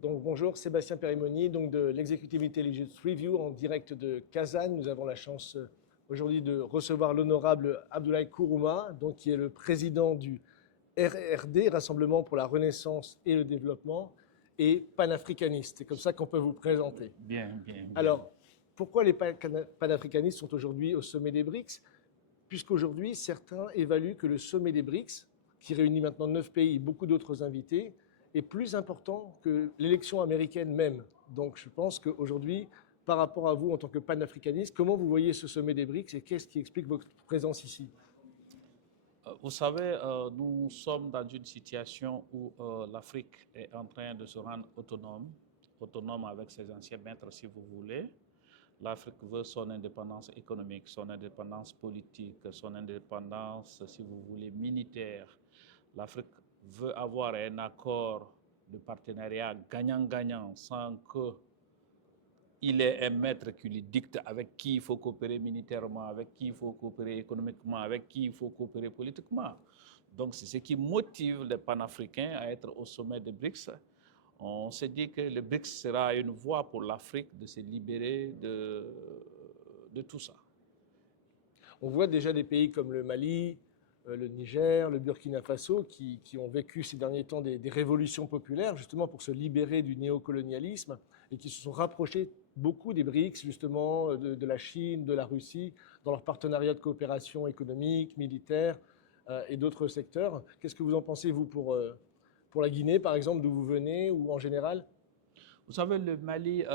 Donc bonjour, Sébastien Perimoni, donc de l'Executive Intelligence Review en direct de Kazan. Nous avons la chance aujourd'hui de recevoir l'honorable Abdoulaye Kourouma, donc qui est le président du RRD, Rassemblement pour la Renaissance et le Développement, et panafricaniste. C'est comme ça qu'on peut vous présenter. Bien. Alors, pourquoi les panafricanistes sont aujourd'hui au sommet des BRICS? Puisqu'aujourd'hui, certains évaluent que le sommet des BRICS, qui réunit maintenant 9 pays et beaucoup d'autres invités, est plus important que l'élection américaine même. Donc je pense qu'aujourd'hui, par rapport à vous en tant que panafricaniste, comment vous voyez ce sommet des BRICS et qu'est-ce qui explique votre présence ici? Vous savez, nous sommes dans une situation où l'Afrique est en train de se rendre autonome avec ses anciens maîtres, si vous voulez. L'Afrique veut son indépendance économique, son indépendance politique, son indépendance, si vous voulez, militaire. L'Afrique veut avoir un accord de partenariat gagnant-gagnant sans qu'il ait un maître qui lui dicte avec qui il faut coopérer militairement, avec qui il faut coopérer économiquement, avec qui il faut coopérer politiquement. Donc c'est ce qui motive les panafricains à être au sommet des BRICS. On s'est dit que le BRICS sera une voie pour l'Afrique de se libérer de tout ça. On voit déjà des pays comme le Mali, le Niger, le Burkina Faso qui ont vécu ces derniers temps des révolutions populaires justement pour se libérer du néocolonialisme et qui se sont rapprochés beaucoup des BRICS justement de la Chine, de la Russie dans leur partenariat de coopération économique, militaire et d'autres secteurs. Qu'est-ce que vous en pensez vous pour la Guinée par exemple d'où vous venez ou en général? Vous savez, le Mali est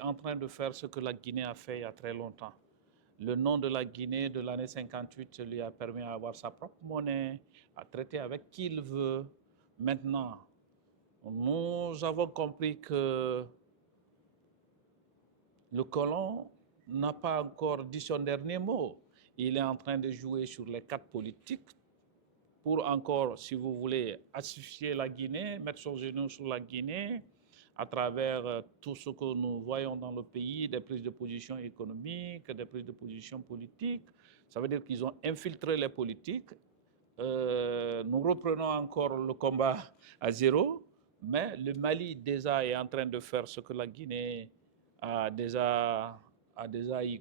en train de faire ce que la Guinée a fait il y a très longtemps. Le nom de la Guinée de l'année 58 lui a permis d'avoir sa propre monnaie, à traiter avec qui il veut. Maintenant, nous avons compris que le colon n'a pas encore dit son dernier mot. Il est en train de jouer sur les cartes politiques pour encore, si vous voulez, asphyxier la Guinée, mettre son genou sur la Guinée, à travers tout ce que nous voyons dans le pays, des prises de position économiques, des prises de position politiques. Ça veut dire qu'ils ont infiltré les politiques. Nous reprenons encore le combat à zéro, mais le Mali déjà est en train de faire ce que la Guinée a déjà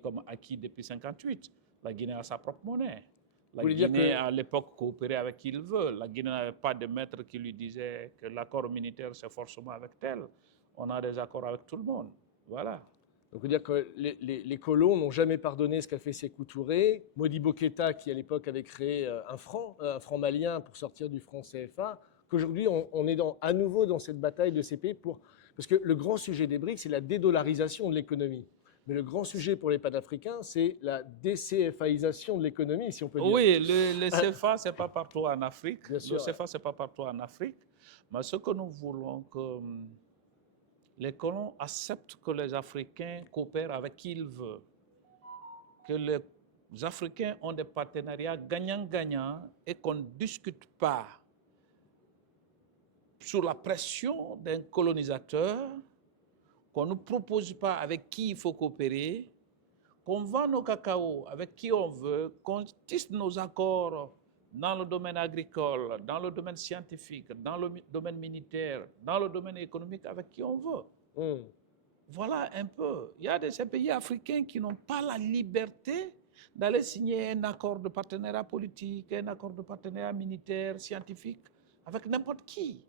comme acquis depuis 1958. La Guinée a sa propre monnaie. La Guinée, à l'époque, coopérait avec qui il veut. La Guinée n'avait pas de maître qui lui disait que l'accord militaire, c'est forcément avec tel. On a des accords avec tout le monde. Voilà. Donc, on veut dire que les colons n'ont jamais pardonné ce qu'a fait Sékou Touré. Modibo Keïta, qui à l'époque avait créé un franc malien pour sortir du franc CFA, qu'aujourd'hui on est à nouveau dans cette bataille de ces pays parce que le grand sujet des BRICS, c'est la dédollarisation de l'économie. Mais le grand sujet pour les panafricains, c'est la déCFAisation de l'économie, si on peut dire. Oui, le CFA, ce n'est pas partout en Afrique. Bien sûr, le CFA, ce n'est pas partout en Afrique. Mais ce que nous voulons, que les colons acceptent que les Africains coopèrent avec qui ils veulent. Que les Africains ont des partenariats gagnant-gagnant et qu'on ne discute pas sous la pression d'un colonisateur, qu'on ne propose pas avec qui il faut coopérer, qu'on vend nos cacao avec qui on veut, qu'on tisse nos accords dans le domaine agricole, dans le domaine scientifique, dans le domaine militaire, dans le domaine économique avec qui on veut. Voilà un peu. Il y a ces pays africains qui n'ont pas la liberté d'aller signer un accord de partenariat politique, un accord de partenariat militaire, scientifique, avec n'importe qui.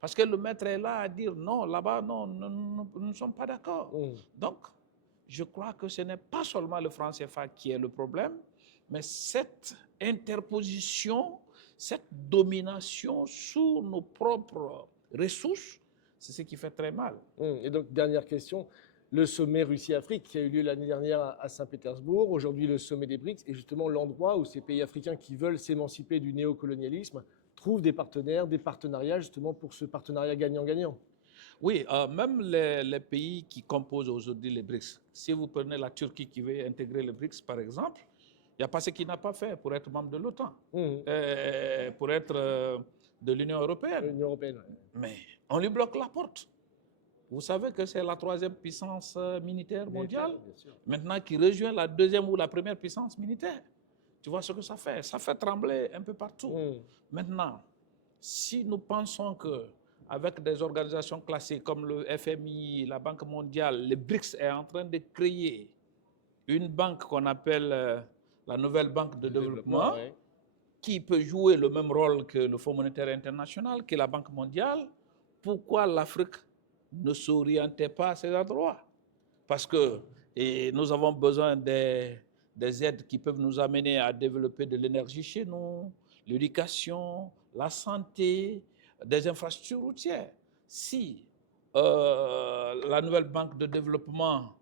Parce que le maître est là à dire non, là-bas, non, nous ne sommes pas d'accord. Donc, je crois que ce n'est pas seulement le franc CFA qui est le problème, mais cette interposition, cette domination sur nos propres ressources, c'est ce qui fait très mal. Et donc, dernière question, le sommet Russie-Afrique qui a eu lieu l'année dernière à Saint-Pétersbourg, aujourd'hui le sommet des BRICS, est justement l'endroit où ces pays africains qui veulent s'émanciper du néocolonialisme trouvent des partenaires, des partenariats justement pour ce partenariat gagnant-gagnant. Oui, même les pays qui composent aujourd'hui les BRICS, si vous prenez la Turquie qui veut intégrer les BRICS par exemple, il n'y a pas ce qu'il n'a pas fait pour être membre de l'OTAN, pour être de l'Union européenne. L'Union européenne. Mais on lui bloque la porte. Vous savez que c'est la 3e puissance militaire mondiale, maintenant qui rejoint la 2e ou la 1re puissance militaire. Tu vois ce que ça fait? Ça fait trembler un peu partout. Maintenant, si nous pensons que avec des organisations classées comme le FMI, la Banque mondiale, le BRICS est en train de créer une banque qu'on appelle la nouvelle banque de développement, ouais. qui peut jouer le même rôle que le Fonds monétaire international, que la Banque mondiale. Pourquoi l'Afrique ne s'orientait pas à ces endroits? Parce que nous avons besoin des aides qui peuvent nous amener à développer de l'énergie chez nous, l'éducation, la santé, des infrastructures routières. Si la nouvelle banque de développement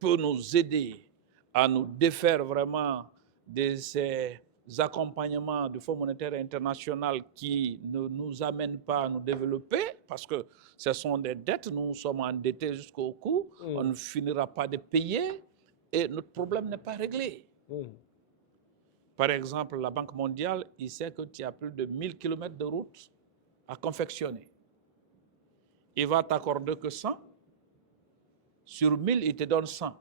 peut nous aider à nous défaire vraiment de ces accompagnements du Fonds monétaire international qui ne nous amènent pas à nous développer, parce que ce sont des dettes, nous sommes endettés jusqu'au cou, on ne finira pas de payer et notre problème n'est pas réglé. Par exemple, la Banque mondiale, il sait que tu as plus de 1000 km de route à confectionner. Il va t'accorder que 100. Sur 1000, il te donne 100.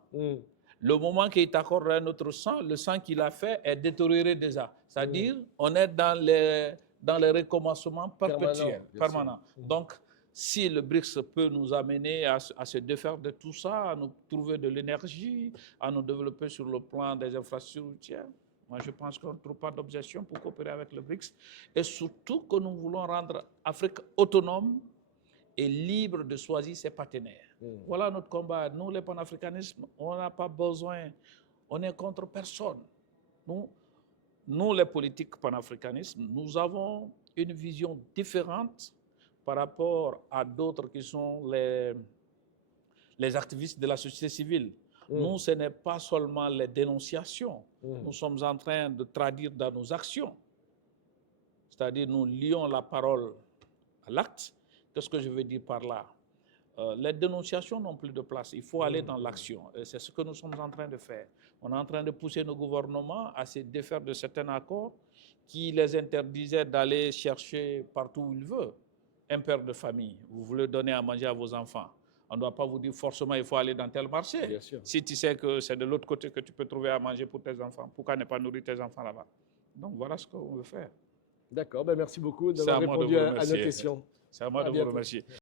Le moment qu'il t'accorde un autre 100, le 100 qu'il a fait est détérioré déjà. C'est-à-dire, on est dans les recommencements perpétuels, permanents. Donc, si le BRICS peut nous amener à se défaire de tout ça, à nous trouver de l'énergie, à nous développer sur le plan des infrastructures routières, moi je pense qu'on ne trouve pas d'objection pour coopérer avec le BRICS. Et surtout que nous voulons rendre l'Afrique autonome et libre de choisir ses partenaires. Voilà notre combat. Nous, les panafricanismes, on n'a pas besoin, on est contre personne. Nous, les politiques panafricanistes, nous avons une vision différente par rapport à d'autres qui sont les activistes de la société civile. Nous, ce n'est pas seulement les dénonciations. Nous sommes en train de traduire dans nos actions. C'est-à-dire, nous lions la parole à l'acte. Qu'est-ce que je veux dire par là? Les dénonciations n'ont plus de place. Il faut aller dans l'action. Et c'est ce que nous sommes en train de faire. On est en train de pousser nos gouvernements à se défaire de certains accords qui les interdisaient d'aller chercher partout où ils veulent. Un père de famille, vous voulez donner à manger à vos enfants. On ne doit pas vous dire forcément il faut aller dans tel marché. Bien sûr. Si tu sais que c'est de l'autre côté que tu peux trouver à manger pour tes enfants, pourquoi ne pas nourrir tes enfants là-bas? Donc voilà ce qu'on veut faire. D'accord, merci beaucoup d'avoir répondu à nos questions. C'est à moi de vous remercier.